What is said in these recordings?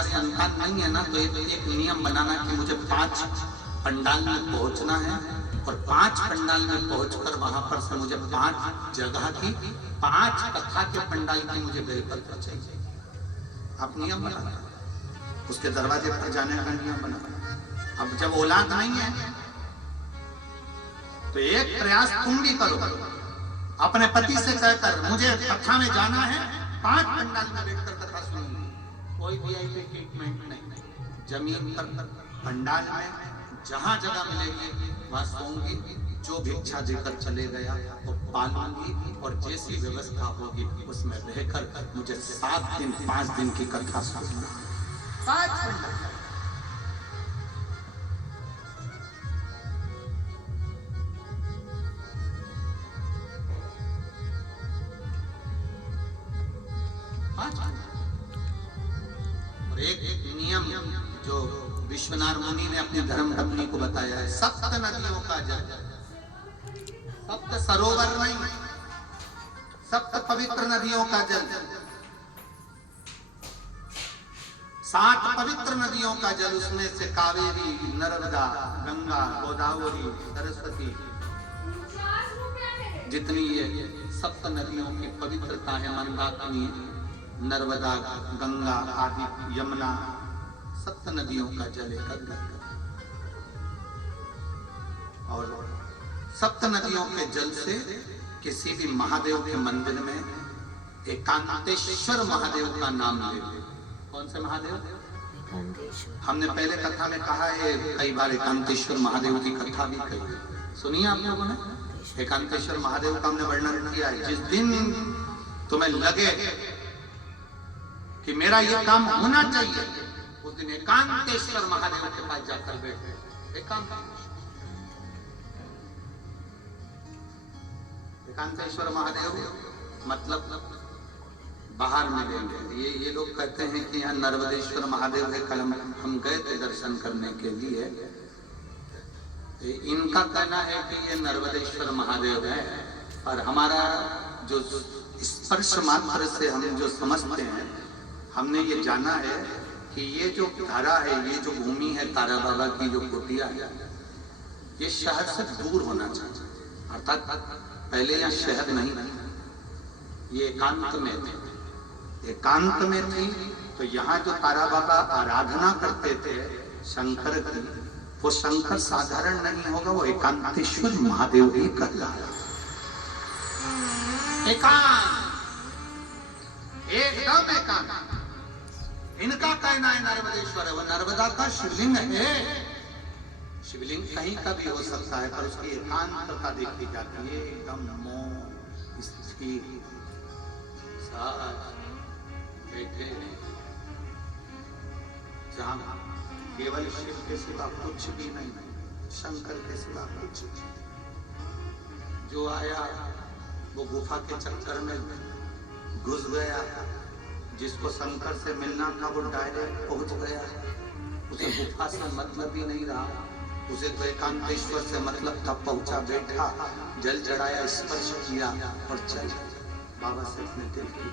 यहाँ संतान नहीं है ना, तो एक नियम बनाना कि मुझे 5 पंडाल में पहुंचना है और 5 पंडाल में पहुंचकर वहां पर से मुझे 5 जगह की 5 कथा के पंडाल की मुझे बेलपत्र चाहिए। आप नियम बना, उसके दरवाजे पर जाने का नियम बना। अब जब औलाद नहीं है तो एक प्रयास तुम भी करो, अपने पति से कहकर मुझे कथा में जाना है, 5 पंडाल में बैठकर कथा सुननी, कोई वीआईपी ट्रीटमेंट नहीं, जमीन पर पंडाल में जहां जगह मिलेगी वहां सोऊंगी, जो भिक्षा देकर चले गया वो पालूंगी और जैसी व्यवस्था होगी उसमें रहकर मुझे 7 दिन 5 दिन की कथा सुनना। 5 पंडाल। और एक नियम जो विश्वनाथ मुनि ने अपनी धर्म पत्नी को बताया है, 7 नदियों का जल, 7 सरोवर नहीं, 7 पवित्र नदियों का जल, 7 पवित्र नदियों का जल, उसमें से कावेरी, नर्मदा, गंगा, गोदावरी, सरस्वती, जितनी ये 7 नदियों की पवित्रता है, मंदाकिनी, नर्मदा, गंगा आदि, यमुना, 7 नदियों का जल एकत्र और 7 नदियों के जल से किसी भी महादेव के मंदिर में एकांतेश्वर महादेव का नाम ले। कौन से महादेव? हमने पहले कथा में कहा है, कई बार एकांतेश्वर महादेव की कथा भी कही, सुनिए आप लोगों ने। एकांतेश्वर महादेव का हमने वर्णन किया है। जिस दिन तुम्हें लगे कि मेरा ये काम होना चाहिए, उस दिन एकांतेश्वर महादेव के पास जाकर बैठे। एकांतेश्वर महादेव मतलब बाहर मिलेंगे। ये लोग कहते हैं कि यहाँ नर्मदेश्वर महादेव है, कल हम गए थे दर्शन करने के लिए। इनका कहना है कि ये नर्मदेश्वर महादेव है, और हमारा जो स्पर्श मात्र से हम जो समझते हैं, हमने ये जाना है कि ये जो धारा है, ये जो भूमि है तारा बाबा की जो कुटिया है, ये शहर से दूर होना चाहिए। अर्थात पहले यहाँ शहर नहीं थी, ये एकांत में थी। एकांत में थी तो यहाँ जो तारा बाबा आराधना करते थे शंकर की, वो शंकर साधारण नहीं होगा, वो एकांतेश्वर महादेव ही कहलाया। एकांत, एकदम एकांत। इनका कहना है नर्मदेश्वर है, वो नर्मदा का शिवलिंग है। शिवलिंग कहीं का भी हो सकता है, पर उसकी एकांतता देखी जाती है, एकदम मौन स्थिर, बैठे, जहां केवल शिव के सिवा कुछ भी नहीं, शंकर के सिवा कुछ भी। जो आया वो गुफा के चक्कर में घुस गया, जिसको शंकर से मिलना था वो डायरेक्ट पहुंच गया, उसे गुफा से मतलब ही नहीं रहा, उसे तो एकांतेश्वर से मतलब था। पहुंचा, बैठा, जल चढ़ाया, स्पर्श किया और चल बाबा से अपने दिल की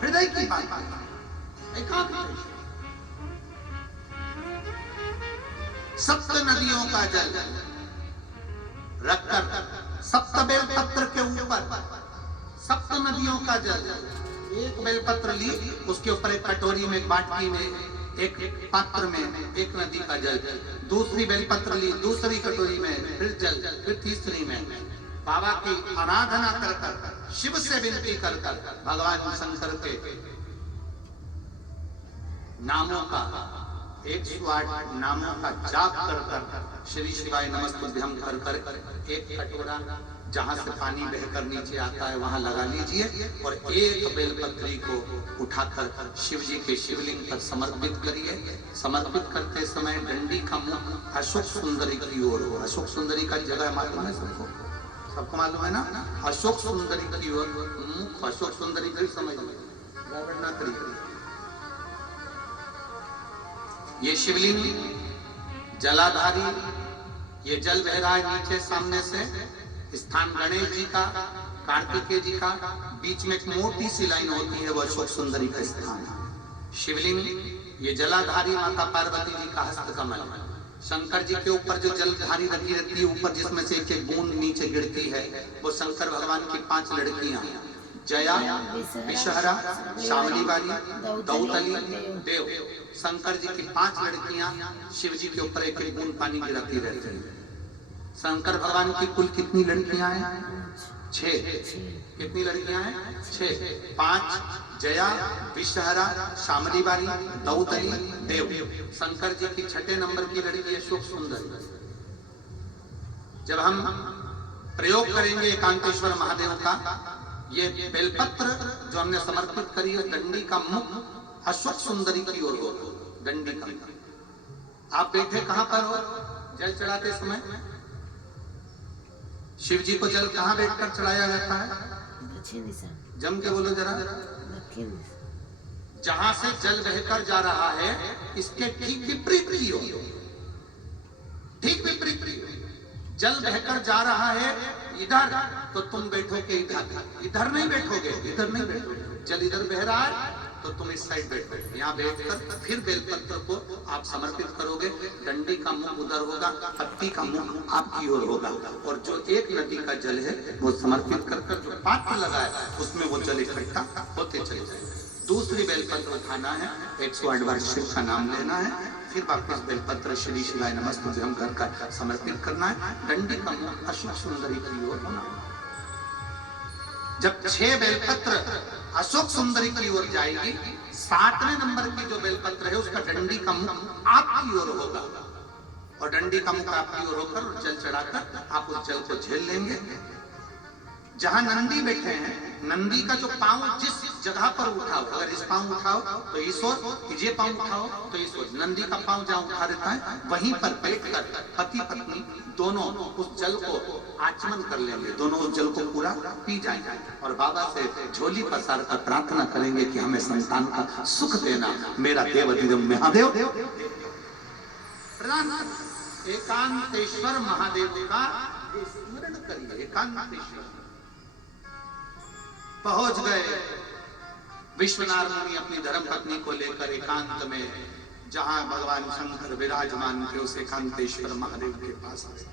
हृदय की बात। एकांतेश्वर 7 नदियों का जल रखकर 7 बेलपत्र के ऊपर 7 नदियों का जल, एक बेलपत्र ली, उसके ऊपर एक कटोरी में, बाटली में, एक पात्र में एक नदी का जल, दूसरी बेलपत्र ली, दूसरी कटोरी में फिर जल, फिर तीसरी में बाबा की आराधना कर कर, शिव से विनती कर कर, भगवान शंकर के नामों का 108 नामों का जाप कर कर, श्री शिवाय नमस्तुभ्यं कर कर, एक कटोरा जहां से पानी बहकर नीचे आता है वहां लगा लीजिए और एक बेलपत्री को उठाकर शिव जी के शिवलिंग पर समर्पित करिए। समर्पित करते समय डंडी का मुख अशोक सुंदरी की ओर हो। अशोक सुंदरी का जगह मालूम है सबको? सबको मालूम है ना? अशोक सुंदरी की ओर मुख, अशोक सुंदरी की समझ गड़बड़ ना करिए। ये शिवलिंग जलाधारी, ये जल बह रहा है नीचे सामने से, स्थान गणेश जी का, कार्तिकेय जी का, बीच में एक मोटी सी लाइन होती है, वो अशोक सुंदरी का स्थान है। शिवलिंग ये जलाधारी माता पार्वती जी का हस्त कमल, शंकर जी के ऊपर जो जलधारी रखी रहती है, ऊपर जिसमें से एक एक बूंद नीचे गिरती है, वो शंकर भगवान की 5 लड़कियां, जया, विषहरा, शामली वाली, दौतली, देव। शंकर जी की 5 लड़कियां शिव जी के ऊपर एक एक बूंद पानी गिराती रहती है। शंकर भगवान की कुल कितनी लड़कियां हैं? 6। कितनी लड़कियां हैं? 6। 5 जया, विषहरा, शामली वाली, दौतली, देव। शंकर जी की 6 नंबर की लड़की अशोक सुंदरी। जब हम प्रयोग करेंगे एकांतेश्वर महादेव का, ये बेलपत्र जो हमने समर्पित करी है, डंडी का मुख अशोक सुंदरी की ओर हो। डंडी का आप बैठे कहां पर हो? जल चढ़ाते समय शिव जी को जल कहां बैठकर चढ़ाया जाता है? दक्षिण दिशा। जम के बोलो जरा। दक्षिण दिशा। जहां से जल बहकर जा रहा है, इसके ठीक विपरीत की ओर, ठीक विपरीत की ओर। जल बहकर जा रहा है इधर, तो तुम बैठोगे इधर। इधर नहीं बैठोगे, इधर नहीं बैठोगे। जल इधर बह रहा है तो तुम इस साइड बैठोगे। यहाँ बैठकर फिर बेलपत्र को आप समर्पित करोगे। डंडी का मुख उधर होगा, पत्ती का मुख आपकी ओर होगा, और जो एक नदी का जल है वो समर्पित कर जो पात्र लगा है उसमें वो जल इकट्ठा होते चले जाएंगे। दूसरी बेलपत्र उठाना है, 108 बार शिव का नाम लेना है, फिर वापस बेलपत्र श्री शिवाय नमस्तुभ्यं हम घर का समर्पित करना है। डंडी का मुख अशोक सुंदरी की ओर होना। जब 6 बेलपत्र अशोक सुंदरी की ओर जाएगी, 7वें नंबर की जो बेलपत्र है उसका डंडी का मुख आपकी ओर होगा, और डंडी का मुख आपकी ओर होकर जल चढ़ाकर आप उस जल को झेल लेंगे। जहां नंदी बैठे हैं, नंदी का जो पांव जिस जगह पर उठाओ, अगर इस पांव उठाओ तो इस ओर, ये पांव उठाओ तो इस ओर, नंदी का पांव जहां उठा रहता है वहीं पर बैठकर पति पत्नी दोनों उस जल को आचमन कर लेंगे, दोनों उस जल को पूरा पी जाएंगे, और बाबा से झोली पसार कर प्रार्थना करेंगे कि हमें संतान का सुख देना, मेरा देव महादेव प्रदान। एकांतेश्वर महादेव का स्मरण करिए। एकांतेश्वर पहुंच गए विश्वनाथ मुनि अपनी धर्म पत्नी को लेकर एकांत में, जहां भगवान शंकर विराजमान थे, उस एकांतेश्वर महादेव के पास आए।